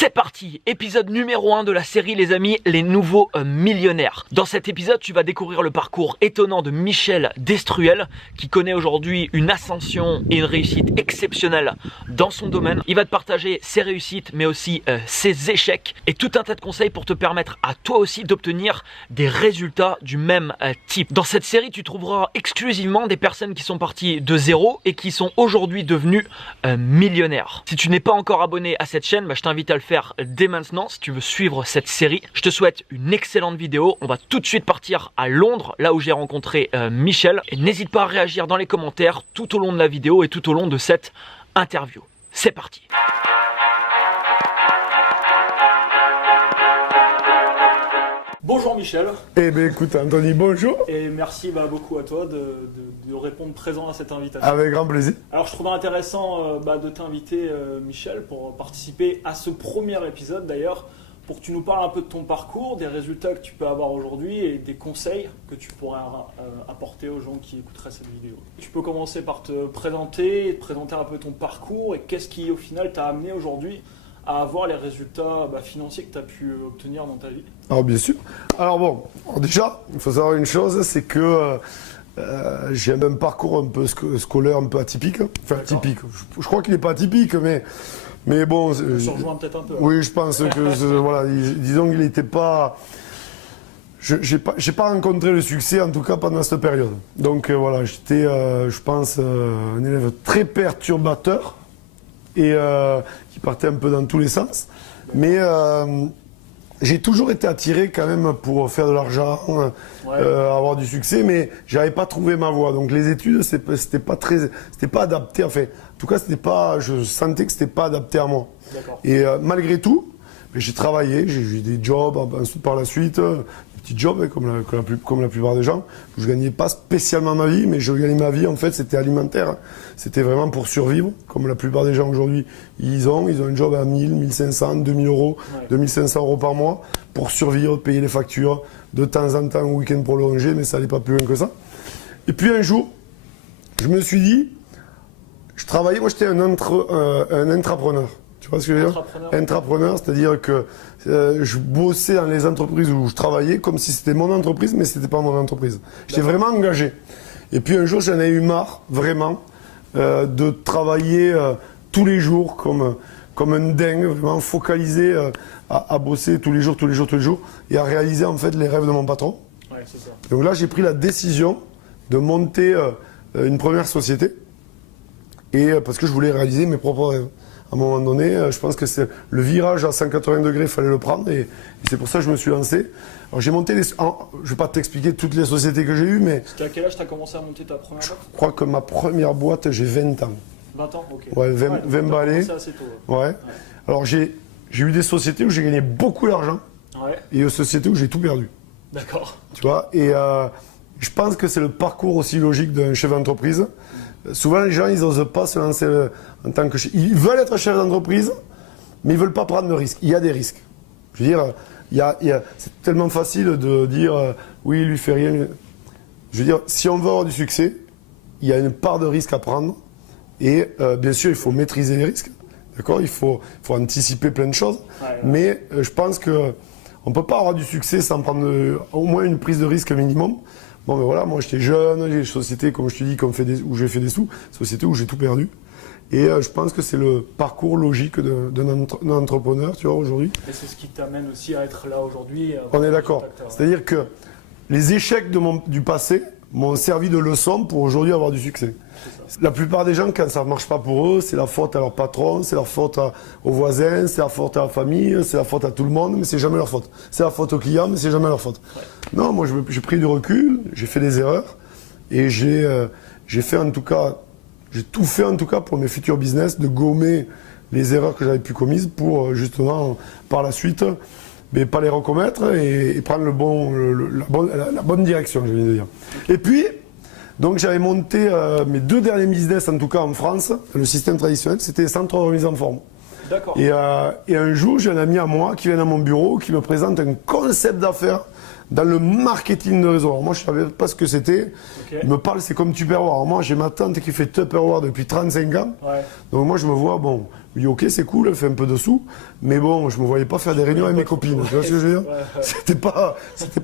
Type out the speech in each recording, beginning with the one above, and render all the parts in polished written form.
C'est parti, épisode numéro 1 de la série les amis, les nouveaux millionnaires. Dans cet épisode, tu vas découvrir le parcours étonnant de Michel Destruel qui connaît aujourd'hui une ascension et une réussite exceptionnelle dans son domaine. Il va te partager ses réussites mais aussi ses échecs et tout un tas de conseils pour te permettre à toi aussi d'obtenir des résultats du même type. Dans cette série, tu trouveras exclusivement des personnes qui sont parties de zéro et qui sont aujourd'hui devenues millionnaires. Si tu n'es pas encore abonné à cette chaîne, je t'invite à le faire dès maintenant si tu veux suivre cette série. Je te souhaite une excellente vidéo. On va tout de suite partir à Londres, là où j'ai rencontré Michel. Et n'hésite pas à réagir dans les commentaires tout au long de la vidéo et tout au long de cette interview. C'est parti. Bonjour Michel. Eh bien écoute Anthony, bonjour. Et merci beaucoup à toi de répondre présent à cette invitation. Avec grand plaisir. Alors je trouvais intéressant de t'inviter Michel pour participer à ce premier épisode d'ailleurs, pour que tu nous parles un peu de ton parcours, des résultats que tu peux avoir aujourd'hui et des conseils que tu pourrais apporter aux gens qui écouteraient cette vidéo. Tu peux commencer par te présenter un peu ton parcours et qu'est-ce qui au final t'a amené aujourd'hui à avoir les résultats financiers que tu as pu obtenir dans ta vie. Alors bien sûr. Alors bon, déjà, il faut savoir une chose, c'est que j'ai un parcours un peu scolaire, un peu atypique. Enfin atypique, je crois qu'il n'est pas atypique, mais bon... On se rejoint peut-être un peu. Oui, je pense que, voilà, disons qu'il n'était pas... J'ai pas rencontré le succès, en tout cas pendant cette période. Donc voilà, j'étais, je pense, un élève très perturbateur et qui partait un peu dans tous les sens. Mais j'ai toujours été attiré quand même pour faire de l'argent, avoir du succès, mais j'avais pas trouvé ma voie. Donc les études, c'était pas adapté. Enfin, en tout cas, je sentais que c'était pas adapté à moi. Et malgré tout, j'ai travaillé, j'ai eu des jobs ensuite par la suite, des petits jobs comme la plupart des gens. Je gagnais pas spécialement ma vie, mais je gagnais ma vie en fait, c'était alimentaire. C'était vraiment pour survivre, comme la plupart des gens aujourd'hui, ils ont un job à 1000, 1500, 2000 euros, 2500 euros par mois pour survivre, payer les factures, de temps en temps un week-end prolongé, mais ça n'allait pas plus loin que ça. Et puis un jour, je me suis dit, je travaillais, moi j'étais un intrapreneur. Tu vois ce que je veux dire ? Intrapreneur, c'est-à-dire que je bossais dans les entreprises où je travaillais comme si c'était mon entreprise, mais c'était pas mon entreprise. J'étais vraiment engagé. Et puis un jour, j'en ai eu marre, vraiment, de travailler tous les jours comme un dingue, vraiment focalisé à bosser tous les jours, et à réaliser en fait les rêves de mon patron. Ouais, c'est ça. Donc là, j'ai pris la décision de monter une première société, et parce que je voulais réaliser mes propres rêves. À un moment donné, je pense que c'est le virage à 180 degrés, il fallait le prendre, et c'est pour ça que je me suis lancé. Alors j'ai monté je ne vais pas t'expliquer toutes les sociétés que j'ai eues, mais... C'était à quel âge tu as commencé à monter ta première boîte ? Je crois que ma première boîte, j'ai 20 ans. 20 ans, ok. Ouais, 20 balais. Assez tôt, ouais. Alors j'ai eu des sociétés où j'ai gagné beaucoup d'argent, et des sociétés où j'ai tout perdu. D'accord. Tu vois, et je pense que c'est le parcours aussi logique d'un chef d'entreprise. Souvent, les gens, ils n'osent pas se lancer en tant que chef. Ils veulent être chef d'entreprise, mais ils ne veulent pas prendre de risques. Il y a des risques. Je veux dire, c'est tellement facile de dire oui, il lui fait rien. Je veux dire, si on veut avoir du succès, il y a une part de risque à prendre. Et bien sûr, il faut maîtriser les risques. D'accord ? Il faut anticiper plein de choses. Mais je pense qu'on ne peut pas avoir du succès sans prendre au moins une prise de risque minimum. Bon, ben voilà, moi j'étais jeune, j'ai des sociétés, comme je te dis, où j'ai fait des sous, sociétés où j'ai tout perdu. Et je pense que c'est le parcours logique d'un entrepreneur, tu vois, aujourd'hui. Et c'est ce qui t'amène aussi à être là aujourd'hui. On est d'accord. C'est-à-dire que les échecs du passé m'ont servi de leçon pour aujourd'hui avoir du succès. La plupart des gens, quand ça ne marche pas pour eux, c'est la faute à leur patron, c'est la faute aux voisins, c'est la faute à la famille, c'est la faute à tout le monde, mais c'est jamais leur faute. C'est la faute aux clients, mais c'est jamais leur faute. Non, moi j'ai pris du recul, j'ai fait des erreurs et j'ai tout fait en tout cas pour mes futurs business, de gommer les erreurs que j'avais pu commises pour justement par la suite pas les recommettre et prendre la bonne direction, je viens de dire. Et puis, donc j'avais monté mes 2 derniers business, en tout cas en France, le système traditionnel, c'était les centres de remise en forme. D'accord. Et un jour, j'ai un ami à moi qui vient dans mon bureau, qui me présente un concept d'affaires dans le marketing de réseau. Alors moi, je ne savais pas ce que c'était. Il me parle, c'est comme Tupperware. Alors moi, j'ai ma tante qui fait Tupperware depuis 35 ans. Donc moi, je me vois, Je dis ok, c'est cool, elle fait un peu de sous, mais bon, je me voyais pas faire des réunions avec mes copines. Tu vois ce que je veux dire? C'était pas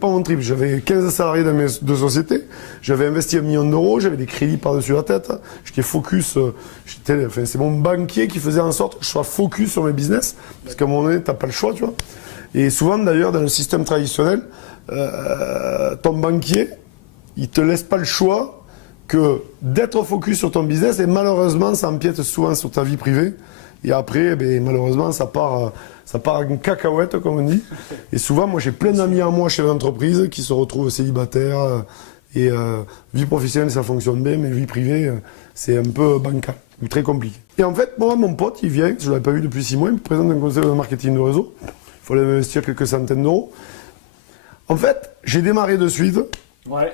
mon trip. J'avais 15 salariés dans mes deux sociétés, j'avais investi 1 million d'euros, j'avais des crédits par-dessus la tête, j'étais focus, c'est mon banquier qui faisait en sorte que je sois focus sur mes business, parce qu'à un moment donné, t'as pas le choix, tu vois. Et souvent d'ailleurs, dans le système traditionnel, ton banquier, il te laisse pas le choix que d'être focus sur ton business, et malheureusement, ça empiète souvent sur ta vie privée. Et après, malheureusement, ça part en cacahuète, comme on dit. Et souvent, moi, j'ai plein d'amis à moi, chefs d'entreprise, qui se retrouvent célibataires. Et vie professionnelle, ça fonctionne bien, mais vie privée, c'est un peu bancal, ou très compliqué. Et en fait, moi, mon pote, il vient, je ne l'avais pas vu depuis 6 mois, il me présente un conseil de marketing de réseau. Il fallait investir quelques centaines d'euros. En fait, j'ai démarré de suite. Ouais.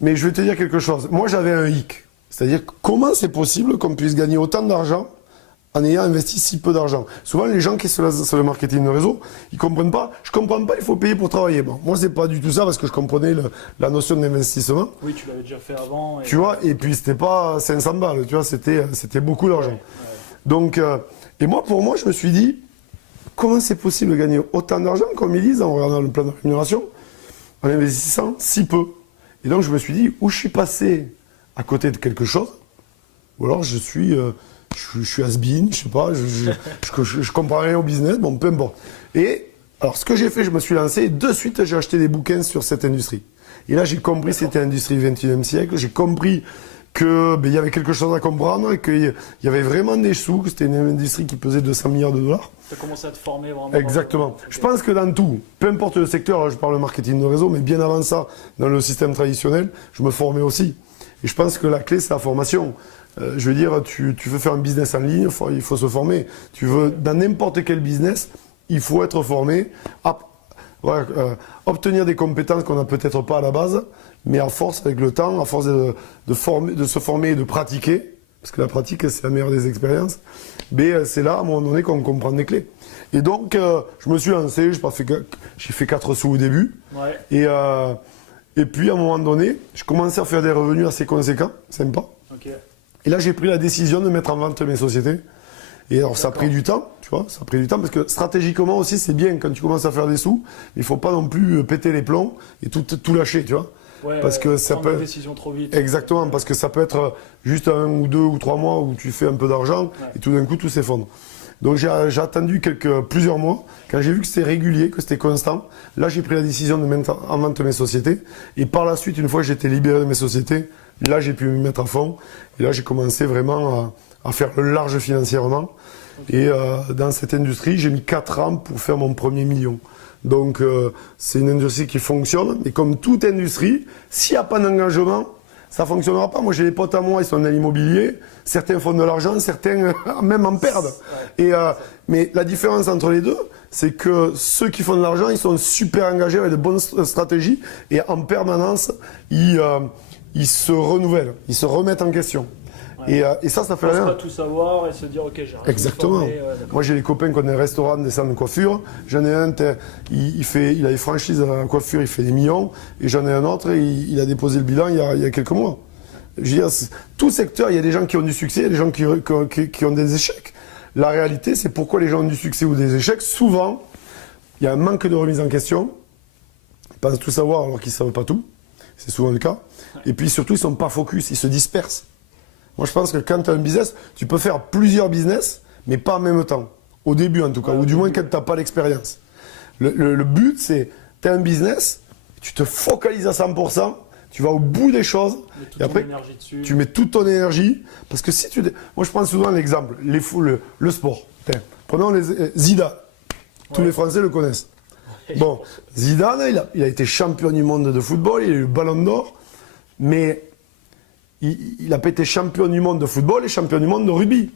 Mais je vais te dire quelque chose. Moi, j'avais un hic. C'est-à-dire, comment c'est possible qu'on puisse gagner autant d'argent en ayant investi si peu d'argent? Souvent, les gens qui se lancent sur le marketing de réseau, ils comprennent pas. Je comprends pas, il faut payer pour travailler. Bon, moi, c'est pas du tout ça parce que je comprenais la notion d'investissement. Oui, tu l'avais déjà fait avant. Tu vois, et puis c'était pas 500 balles, tu vois, c'était beaucoup d'argent. Ouais. Donc, et moi, pour moi, je me suis dit, comment c'est possible de gagner autant d'argent, comme ils disent, en regardant le plan de rémunération, en investissant si peu? Et donc, je me suis dit, ou je suis passé à côté de quelque chose, ou alors je suis has-been, je sais pas, je comprends rien au business, bon, peu importe. Et alors, ce que j'ai fait, je me suis lancé, et de suite, j'ai acheté des bouquins sur cette industrie. Et là, j'ai compris que c'était l'industrie du XXIe siècle, j'ai compris qu'il y avait quelque chose à comprendre, qu'il y avait vraiment des sous, que c'était une industrie qui pesait 200 milliards de dollars. Tu as commencé à te former vraiment. Exactement. Je pense que dans tout, peu importe le secteur, je parle de marketing de réseau, mais bien avant ça, dans le système traditionnel, je me formais aussi. Et je pense que la clé, c'est la formation. Je veux dire, tu veux faire un business en ligne, il faut se former. Tu veux, dans n'importe quel business, il faut être formé, obtenir des compétences qu'on n'a peut-être pas à la base, mais à force, avec le temps, à force de se former et de pratiquer, parce que la pratique, c'est la meilleure des expériences, mais c'est là, à un moment donné, qu'on comprend des clés. Et donc, je me suis lancé, j'ai fait 4 sous au début, ouais. Et puis, à un moment donné, je commençais à faire des revenus assez conséquents, sympa. Okay. Et là, j'ai pris la décision de mettre en vente mes sociétés. Et alors, ça a pris du temps, tu vois, ça a pris du temps, parce que stratégiquement aussi, c'est bien quand tu commences à faire des sous, mais il ne faut pas non plus péter les plombs et tout lâcher, tu vois. Ouais, parce que ça peut une décision trop vite. Exactement, parce que ça peut être juste 1 ou 2 ou 3 mois où tu fais un peu d'argent, ouais. Et tout d'un coup, tout s'effondre. Donc, j'ai attendu plusieurs mois. Quand j'ai vu que c'était régulier, que c'était constant, là, j'ai pris la décision de mettre en vente mes sociétés. Et par la suite, une fois que j'étais libéré de mes sociétés, là, j'ai pu me mettre à fond. Et là, j'ai commencé vraiment à faire le large financièrement. Okay. Et dans cette industrie, j'ai mis 4 ans pour faire mon premier million. Donc, c'est une industrie qui fonctionne. Mais comme toute industrie, s'il n'y a pas d'engagement, ça ne fonctionnera pas. Moi, j'ai des potes à moi, ils sont dans l'immobilier. Certains font de l'argent, certains même en perdent. Et, mais la différence entre les deux, c'est que ceux qui font de l'argent, ils sont super engagés avec de bonnes stratégies. Et en permanence, ils se renouvellent, ils se remettent en question. Ouais. Et ça fait rien. Pas tout savoir et se dire ok, j'ai rien. Exactement. Moi j'ai des copains qui ont des restaurants, des salles de coiffure. J'en ai un, il a des franchises à la coiffure, il fait des millions. Et j'en ai un autre, il a déposé le bilan il y a quelques mois. Je veux dire, tout secteur, il y a des gens qui ont du succès, il y a des gens qui ont des échecs. La réalité, c'est pourquoi les gens ont du succès ou des échecs. Souvent, il y a un manque de remise en question. Ils pensent tout savoir alors qu'ils ne savent pas tout. C'est souvent le cas. Et puis surtout, ils ne sont pas focus, ils se dispersent. Moi, je pense que quand tu as un business, tu peux faire plusieurs business, mais pas en même temps. Au début, en tout cas, ou du moins quand tu n'as pas l'expérience. Le but, c'est, tu as un business, tu te focalises à 100%, tu vas au bout des choses, et après, tu mets toute ton énergie. Parce que si tu... Moi, je prends souvent l'exemple, le sport. Prenons Zidane. Tous les Français le connaissent. Bon, Zidane, il a été champion du monde de football, il a eu le ballon d'or, mais... Il n'a pas été champion du monde de football et champion du monde de rugby.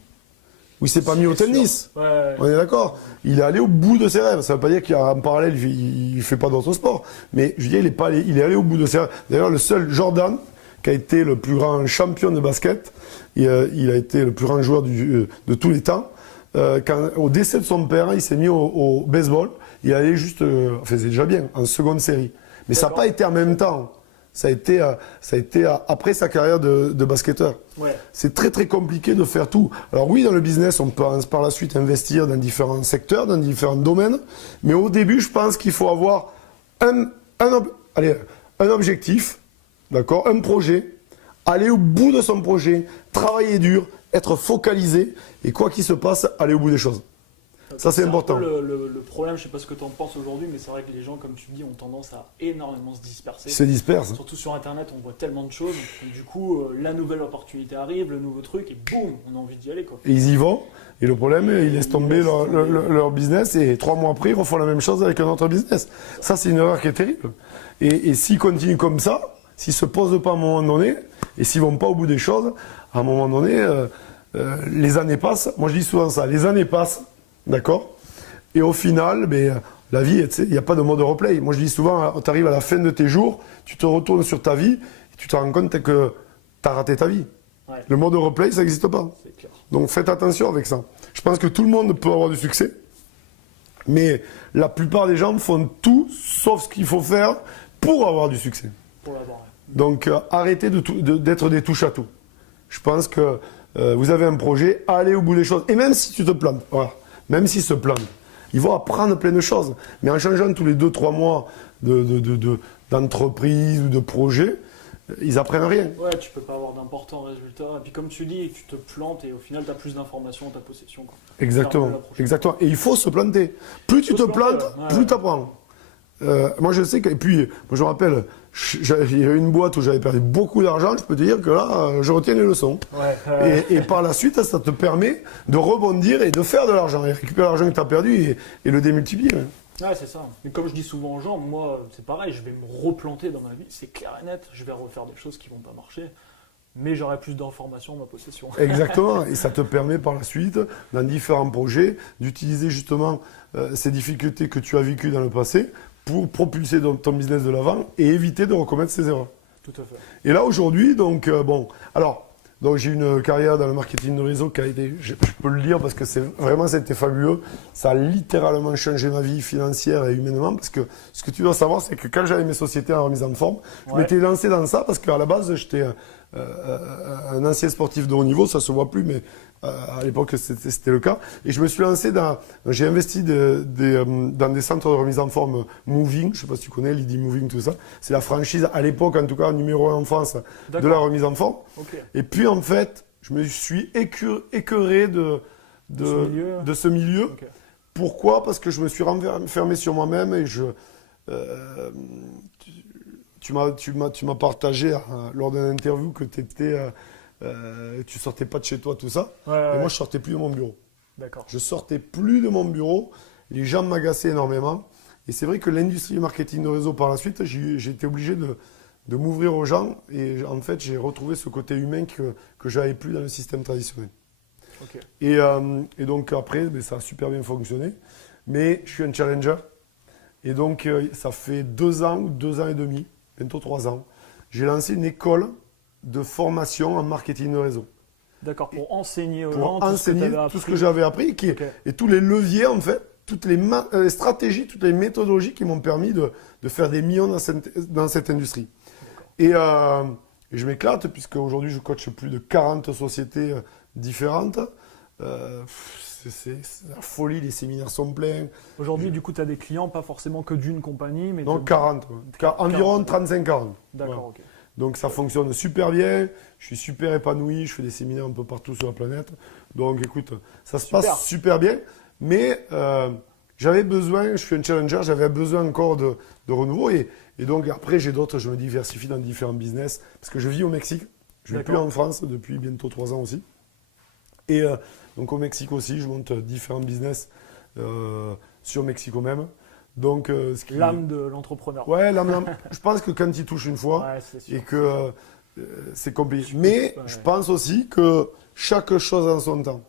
Où il ne s'est pas mis au tennis. Ouais. On est d'accord. Il est allé au bout de ses rêves. Ça ne veut pas dire qu'en parallèle, il ne fait pas d'autres sports. Mais je veux dire, il est allé au bout de ses rêves. D'ailleurs, le seul Jordan, qui a été le plus grand champion de basket, il a été le plus grand joueur de tous les temps. Au décès de son père, il s'est mis au baseball. Il allait juste, c'est déjà bien, en seconde série. Mais ça n'a pas été en même temps. Ça a été après sa carrière de basketteur. Ouais. C'est très très compliqué de faire tout. Alors oui, dans le business, on peut par la suite investir dans différents secteurs, dans différents domaines. Mais au début, je pense qu'il faut avoir un objectif, d'accord, un projet, aller au bout de son projet, travailler dur, être focalisé et quoi qu'il se passe, aller au bout des choses. Ça, c'est important. Le problème, je sais pas ce que tu en penses aujourd'hui, mais c'est vrai que les gens, comme tu dis, ont tendance à énormément se disperser. Ils se dispersent. Surtout sur Internet, on voit tellement de choses. Donc, du coup, la nouvelle opportunité arrive, le nouveau truc, et boum, on a envie d'y aller, quoi. Et ils y vont. Et le problème, ils laissent tomber leur business et 3 mois après, ils refont la même chose avec un autre business. Ça, c'est une erreur qui est terrible. Et s'ils continuent comme ça, s'ils se posent pas à un moment donné, et s'ils vont pas au bout des choses, à un moment donné, les années passent. Moi, je dis souvent ça. Les années passent. D'accord. Et au final, la vie, il n'y a pas de mode replay. Moi, je dis souvent, tu arrives à la fin de tes jours, tu te retournes sur ta vie, et tu te rends compte que tu as raté ta vie. Ouais. Le mode replay, ça n'existe pas. C'est clair. Donc, faites attention avec ça. Je pense que tout le monde peut avoir du succès, mais la plupart des gens font tout, sauf ce qu'il faut faire pour avoir du succès. Pour l'avoir, ouais. Donc, arrêtez d'être des touche-à-tout. Je pense que vous avez un projet, allez au bout des choses. Et même si tu te plantes, voilà. Même s'ils se plantent, ils vont apprendre plein de choses. Mais en changeant tous les 2-3 mois d'entreprise ou de projet, ils apprennent rien. Ouais, tu peux pas avoir d'importants résultats. Et puis comme tu dis, tu te plantes et au final, tu as plus d'informations en ta possession, quoi. Exactement. Exactement. Et il faut se planter. Plus tu te plantes, plus tu apprends. Moi, je sais que. Et puis, moi, je me rappelle, il y a eu une boîte où j'avais perdu beaucoup d'argent. Je peux te dire que là, je retiens les leçons. Ouais. Et par la suite, ça te permet de rebondir et de faire de l'argent. Et récupérer l'argent que tu as perdu et le démultiplier. Ouais, c'est ça. Mais comme je dis souvent aux gens, moi, c'est pareil, je vais me replanter dans ma vie. C'est clair et net. Je vais refaire des choses qui vont pas marcher. Mais j'aurai plus d'informations en ma possession. Exactement. Et ça te permet par la suite, dans différents projets, d'utiliser justement ces difficultés que tu as vécues dans le passé pour propulser ton business de l'avant et éviter de recommettre ces erreurs. Tout à fait. Et là, aujourd'hui, donc j'ai une carrière dans le marketing de réseau qui a été, je peux le dire parce que ça a été fabuleux. Ça a littéralement changé ma vie financière et humainement parce que ce que tu dois savoir, c'est que quand j'avais mes sociétés en remise en forme, je m'étais lancé dans ça parce qu'à la base, j'étais un ancien sportif de haut niveau, ça se voit plus, mais à l'époque c'était le cas. Et je me suis lancé j'ai investi dans des centres de remise en forme Moving, je sais pas si tu connais, Lydie Moving, tout ça. C'est la franchise, à l'époque en tout cas, numéro 1 en France de la remise en forme. Okay. Et puis en fait, je me suis écœuré de ce milieu. Okay. Pourquoi ? Parce que je me suis renfermé sur moi-même et tu m'as partagé lors d'une interview que tu sortais pas de chez toi, tout ça. Ouais. Et moi, je sortais plus de mon bureau. D'accord. Je sortais plus de mon bureau. Les gens m'agaçaient énormément. Et c'est vrai que l'industrie du marketing de réseau, par la suite, j'ai été obligé de m'ouvrir aux gens. Et en fait, j'ai retrouvé ce côté humain que j'avais plus dans le système traditionnel. Okay. Et donc après, ça a super bien fonctionné. Mais je suis un challenger. Et donc, ça fait 2 ans ou 2 ans et demi, bientôt 3 ans, j'ai lancé une école de formation en marketing de réseau. D'accord, pour enseigner aux gens pour enseigner tout ce que j'avais appris et tous les leviers, en fait, toutes les stratégies, toutes les méthodologies qui m'ont permis de faire des millions dans cette industrie. Et je m'éclate, puisque aujourd'hui, je coach plus de 40 sociétés différentes. C'est la folie, les séminaires sont pleins. Aujourd'hui, du coup, tu as des clients, pas forcément que d'une compagnie, mais... Non, 40. Environ 35-40. D'accord, voilà. ok. Donc ça fonctionne super bien, je suis super épanoui, je fais des séminaires un peu partout sur la planète. Donc écoute, ça se passe super bien, mais j'avais besoin, je suis un challenger, j'avais besoin encore de renouveau. Et donc après, je me diversifie dans différents business, parce que je vis au Mexique, je ne vis plus en France depuis bientôt 3 ans aussi. Et donc au Mexique aussi, je monte différents business sur Mexico même. Donc, l'âme de l'entrepreneur. Ouais, l'âme. Je pense que quand il touche une fois, et que c'est compliqué. Mais je pense aussi que chaque chose en son temps.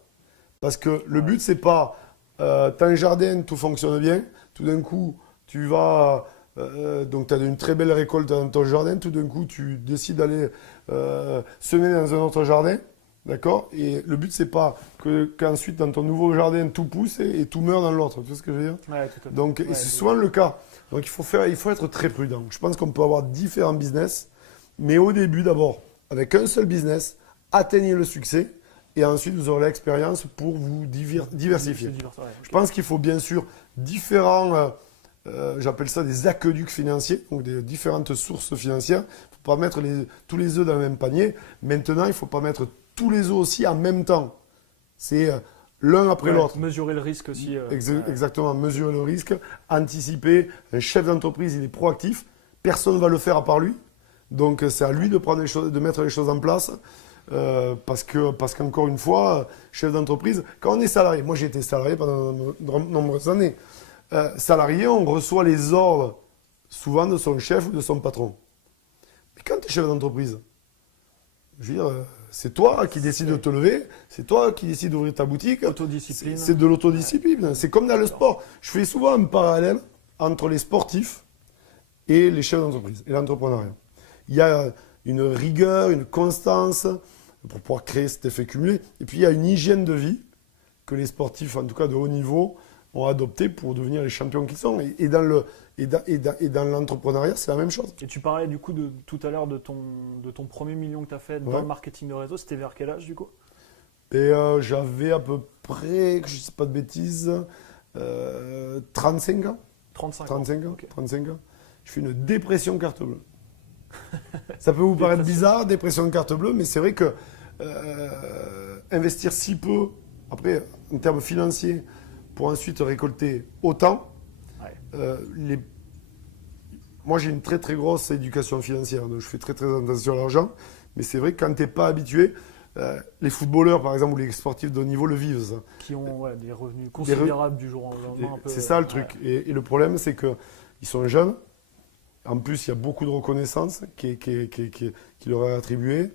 Parce que le but, c'est pas t'as un jardin, tout fonctionne bien. Tout d'un coup, tu vas. Donc, tu as une très belle récolte dans ton jardin. Tout d'un coup, tu décides d'aller semer dans un autre jardin. D'accord ? Et le but, c'est pas qu'ensuite, dans ton nouveau jardin, tout pousse et tout meurt dans l'autre. Tu vois ce que je veux dire ? Ouais, tout à fait. Donc, c'est souvent le cas. Donc, il faut être très prudent. Je pense qu'on peut avoir différents business Mais au début, d'abord, avec un seul business, atteignez le succès et ensuite vous aurez l'expérience pour vous diversifier. Je pense qu'il faut bien sûr différents, j'appelle ça des aqueducs financiers, donc des différentes sources financières. Il ne faut pas mettre tous les œufs dans le même panier. Maintenant, il ne faut pas mettre tous les œufs aussi en même temps. C'est l'un après l'autre. Mesurer le risque aussi. Exactement, mesurer le risque, anticiper. Un chef d'entreprise, il est proactif. Personne ne va le faire à part lui. Donc, c'est à lui de prendre les choses, de mettre les choses en place. Parce qu'encore une fois, chef d'entreprise, quand on est salarié, moi j'ai été salarié pendant de nombreuses années. Salarié, on reçoit les ordres souvent de son chef ou de son patron. Mais quand tu es chef d'entreprise, je veux dire, c'est toi qui décides de te lever, c'est toi qui décides d'ouvrir ta boutique. Autodiscipline. C'est de l'autodiscipline. C'est comme dans le sport. Je fais souvent un parallèle entre les sportifs et les chefs d'entreprise et l'entrepreneuriat. Il y a une rigueur, une constance pour pouvoir créer cet effet cumulé. Et puis il y a une hygiène de vie que les sportifs, en tout cas de haut niveau, ont adopté pour devenir les champions qu'ils sont. Et dans l'entrepreneuriat, c'est la même chose. Et tu parlais du coup tout à l'heure de ton premier million que tu as fait dans le marketing de réseau. C'était vers quel âge du coup? Et j'avais à peu près, je ne sais pas de bêtises, 35 ans. 35 ans. Okay. 35 ans. Je fais une dépression carte bleue. Ça peut vous paraître bizarre, dépression carte bleue, mais c'est vrai que investir si peu, après, en termes financiers, pour ensuite récolter autant, moi j'ai une très très grosse éducation financière, donc je fais très très attention à l'argent, mais c'est vrai que quand tu n'es pas habitué, les footballeurs par exemple ou les sportifs de haut niveau le vivent. Ça. Qui ont des revenus considérables du jour au lendemain. C'est ça le truc, et le problème c'est qu'ils sont jeunes, en plus il y a beaucoup de reconnaissance qui leur est attribuée,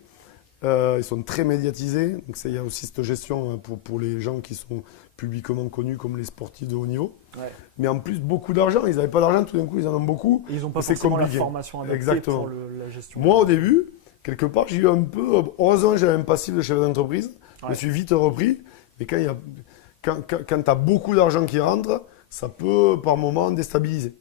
ils sont très médiatisés, donc il y a aussi cette gestion pour les gens qui sont publiquement connus comme les sportifs de haut niveau. Ouais. Mais en plus, beaucoup d'argent. Ils n'avaient pas d'argent, tout d'un coup, ils en ont beaucoup. Et ils n'ont pas forcément la formation adaptée pour la gestion. Moi, au début, quelque part, j'ai eu un peu... Heureusement, j'avais un passif de chef d'entreprise. Je me suis vite repris. Mais quand tu as beaucoup d'argent qui rentre, ça peut, par moment, déstabiliser.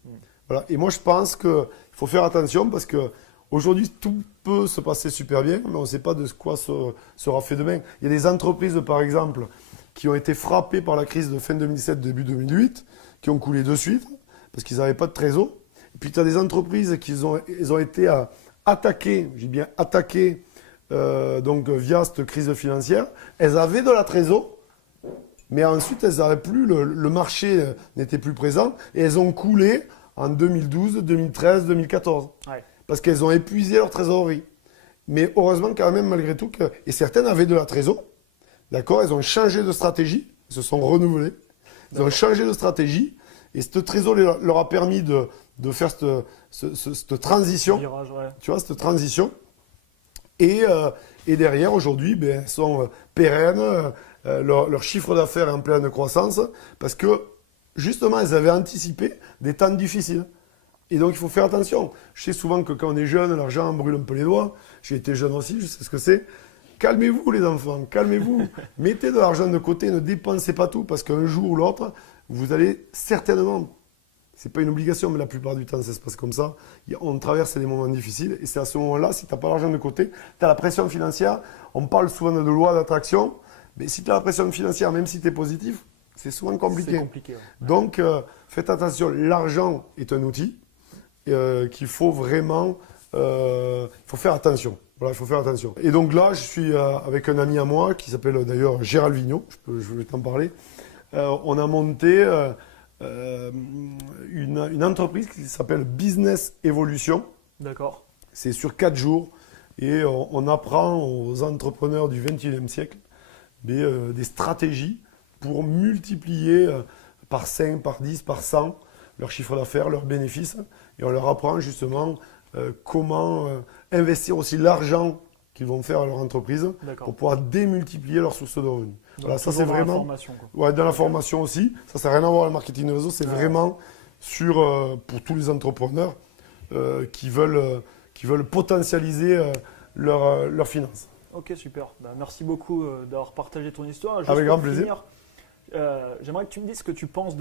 Voilà. Et moi, je pense qu'il faut faire attention parce qu'aujourd'hui, tout peut se passer super bien, mais on ne sait pas de quoi sera fait demain. Il y a des entreprises, par exemple, qui ont été frappés par la crise de fin 2007, début 2008, qui ont coulé de suite, parce qu'ils n'avaient pas de trésor. Et puis, tu as des entreprises qui ont été attaquées, j'ai bien attaquées, donc via cette crise financière. Elles avaient de la trésor, mais ensuite, elles n'avaient plus, le marché n'était plus présent, et elles ont coulé en 2012, 2013, 2014. Ouais. Parce qu'elles ont épuisé leur trésorerie. Mais heureusement, quand même, malgré tout, et certaines avaient de la trésor. D'accord, elles ont changé de stratégie, elles se sont renouvelées, elles ont changé de stratégie, et cette trésor leur a permis de faire cette transition, tu vois, cette transition, et derrière, aujourd'hui, elles sont pérennes, leur chiffre d'affaires est en pleine croissance, parce que, justement, elles avaient anticipé des temps difficiles. Et donc, il faut faire attention. Je sais souvent que quand on est jeune, l'argent brûle un peu les doigts. J'ai été jeune aussi, je sais ce que c'est. Calmez-vous les enfants, calmez-vous. Mettez de l'argent de côté, ne dépensez pas tout parce qu'un jour ou l'autre, vous allez certainement, c'est pas une obligation, mais la plupart du temps ça se passe comme ça, on traverse des moments difficiles et c'est à ce moment-là, si tu n'as pas l'argent de côté, tu as la pression financière, on parle souvent de loi d'attraction, mais si tu as la pression financière, même si tu es positif, c'est souvent compliqué. C'est compliqué, ouais. Donc faites attention, l'argent est un outil qu'il faut vraiment, il faut faire attention. Voilà, il faut faire attention. Et donc là, je suis avec un ami à moi qui s'appelle d'ailleurs Gérald Vigneault, je vais t'en parler. On a monté une entreprise qui s'appelle Business Evolution. D'accord. C'est sur 4 jours et on apprend aux entrepreneurs du XXIe siècle des stratégies pour multiplier par 5, par 10, par 100 leur chiffre d'affaires, leurs bénéfices. Et on leur apprend justement comment investir aussi l'argent qu'ils vont faire à leur entreprise pour pouvoir démultiplier leurs sources de revenus. Donc, voilà, ça c'est vraiment dans la formation aussi. Ça n'a rien à voir avec le marketing de réseau, c'est vraiment pour tous les entrepreneurs qui veulent potentialiser leurs finances. Ok, super. Merci beaucoup d'avoir partagé ton histoire. Juste avec grand plaisir. J'aimerais que tu me dises ce que tu penses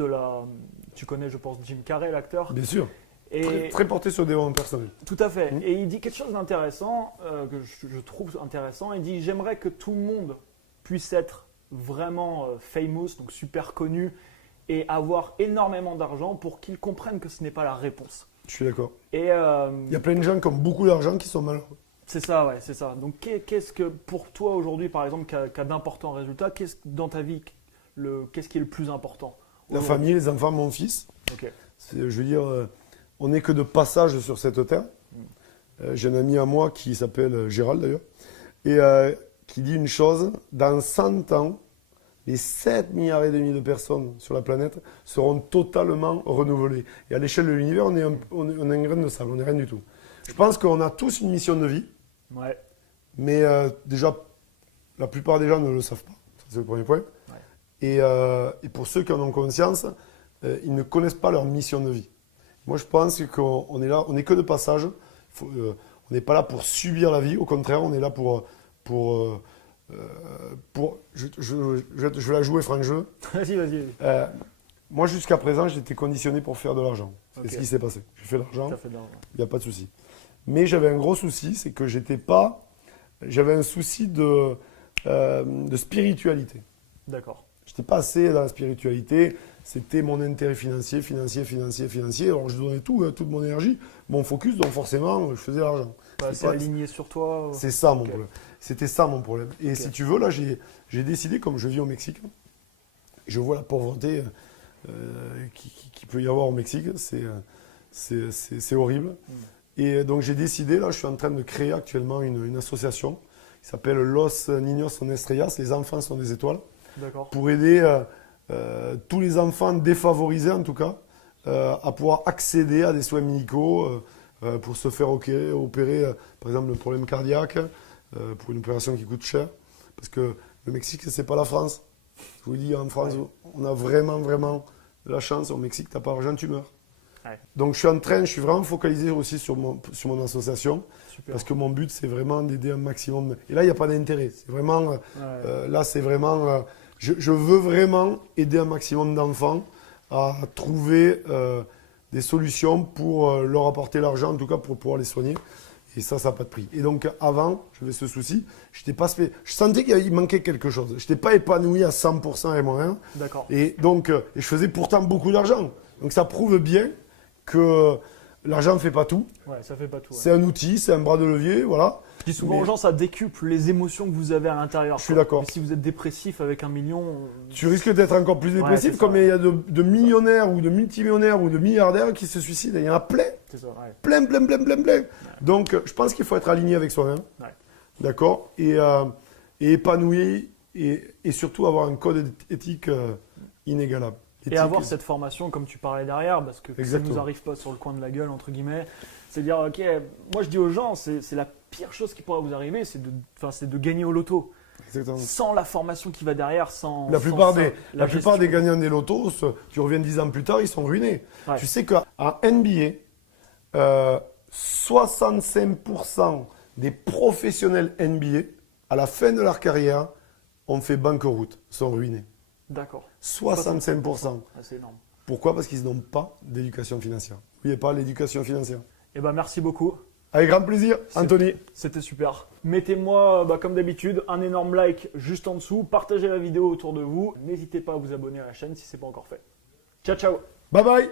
tu connais, je pense, Jim Carrey, l'acteur. Bien sûr. Et Très porté sur le développement personnel. tout à fait. Et il dit quelque chose d'intéressant, que je trouve intéressant. Il dit: j'aimerais que tout le monde puisse être vraiment famous, donc super connu, et avoir énormément d'argent pour qu'ils comprennent que ce n'est pas la réponse. Je suis d'accord. Et Il y a plein de gens qui ont beaucoup d'argent qui sont malheureux. c'est ça, ouais, c'est ça. Donc qu'est-ce que pour toi aujourd'hui, par exemple, qui a d'importants résultats, dans ta vie, qu'est-ce qui est le plus important? La famille, les enfants, mon fils. Ok. Je veux dire, on n'est que de passage sur cette terre. J'ai un ami à moi qui s'appelle Gérald d'ailleurs, et qui dit une chose: dans 100 ans, les 7,5 milliards de personnes sur la planète seront totalement renouvelées. Et à l'échelle de l'univers, on est un grain de sable, on n'est rien du tout. Je pense qu'on a tous une mission de vie, Ouais. mais déjà, la plupart des gens ne le savent pas. Ça, c'est le premier point. Ouais. Et pour ceux qui en ont conscience, ils ne connaissent pas leur mission de vie. Moi, je pense qu'on est là, on n'est que de passage. On n'est pas là pour subir la vie. Au contraire, on est là je vais la jouer franc jeu. Vas-y. Moi, jusqu'à présent, j'étais conditionné pour faire de l'argent. C'est Ok. ce qui s'est passé. J'ai fait de l'argent, Ça fait de l'argent. il n'y a pas de souci. Mais j'avais un gros souci, c'est que j'avais un souci de spiritualité. D'accord. Je n'étais pas assez dans la spiritualité. C'était mon intérêt financier. Alors, je donnais toute mon énergie, mon focus, donc forcément, je faisais de l'argent. C'est aligné sur toi. C'est ça mon Ok. problème. C'était ça mon problème. Et Ok. si tu veux, là, j'ai décidé, comme je vis au Mexique, je vois la pauvreté qui peut y avoir au Mexique. C'est horrible. Et donc, j'ai décidé, là, je suis en train de créer actuellement une association qui s'appelle Los Niños Son Estrellas, les enfants sont des étoiles, D'accord. pour aider tous les enfants défavorisés, en tout cas, à pouvoir accéder à des soins médicaux pour se faire opérer, par exemple, le problème cardiaque, pour une opération qui coûte cher. Parce que le Mexique, c'est pas la France. Je vous dis, en France, on a vraiment de la chance. Au Mexique, tu n'as pas d'argent, tu meurs. Ouais. Donc, je suis vraiment focalisé aussi sur mon association. Super. Parce que mon but, c'est vraiment d'aider un maximum. Et là, il n'y a pas d'intérêt. C'est vraiment. Là, c'est vraiment. Je veux vraiment aider un maximum d'enfants à trouver des solutions pour leur apporter l'argent, en tout cas pour pouvoir les soigner. Et ça n'a pas de prix. Et donc, avant, j'avais ce souci. Je sentais qu'il manquait quelque chose. Je n'étais pas épanoui à 100% avec moi-même. D'accord. Et donc, je faisais pourtant beaucoup d'argent. Donc, ça prouve bien que l'argent ne fait pas tout. Ouais, ça fait pas tout. Ouais. C'est un outil, c'est un bras de levier, voilà. Je dis souvent Mais- aux gens, ça décuple les émotions que vous avez à l'intérieur. Je suis quoi. d'accord. Mais si vous êtes dépressif avec 1 million, Tu risques d'être encore plus dépressif, c'est ça, comme il y a de millionnaires ou de multimillionnaires ou de milliardaires qui se suicident. Il y en a plein, c'est ça. Ouais. plein. Donc, je pense qu'il faut être aligné avec soi-même, Ouais. d'accord, et épanoui, et surtout avoir un code éthique inégalable. Et Éthique, avoir cette formation, comme tu parlais derrière, parce que ça ne Exactement. nous arrive pas sur le coin de la gueule, entre guillemets. C'est dire, ok, moi je dis aux gens, c'est la pire chose qui pourrait vous arriver, c'est de gagner au loto. Exactement. Sans la formation qui va derrière, sans. La sans plupart, ça, la plupart gestion. des gagnants des lotos, tu reviens 10 ans plus tard, ils sont ruinés. Ouais. Tu sais qu'en NBA, 65% des professionnels NBA, à la fin de leur carrière, ont fait banqueroute, sont ruinés. D'accord. 65%. Ah, c'est énorme. Pourquoi? Parce qu'ils n'ont pas d'éducation financière. N'oubliez pas l'éducation financière. Eh ben, merci beaucoup. Avec grand plaisir, Anthony. C'était super. Mettez-moi, comme d'habitude, un énorme like juste en dessous. Partagez la vidéo autour de vous. N'hésitez pas à vous abonner à la chaîne si ce n'est pas encore fait. Ciao, ciao. Bye bye.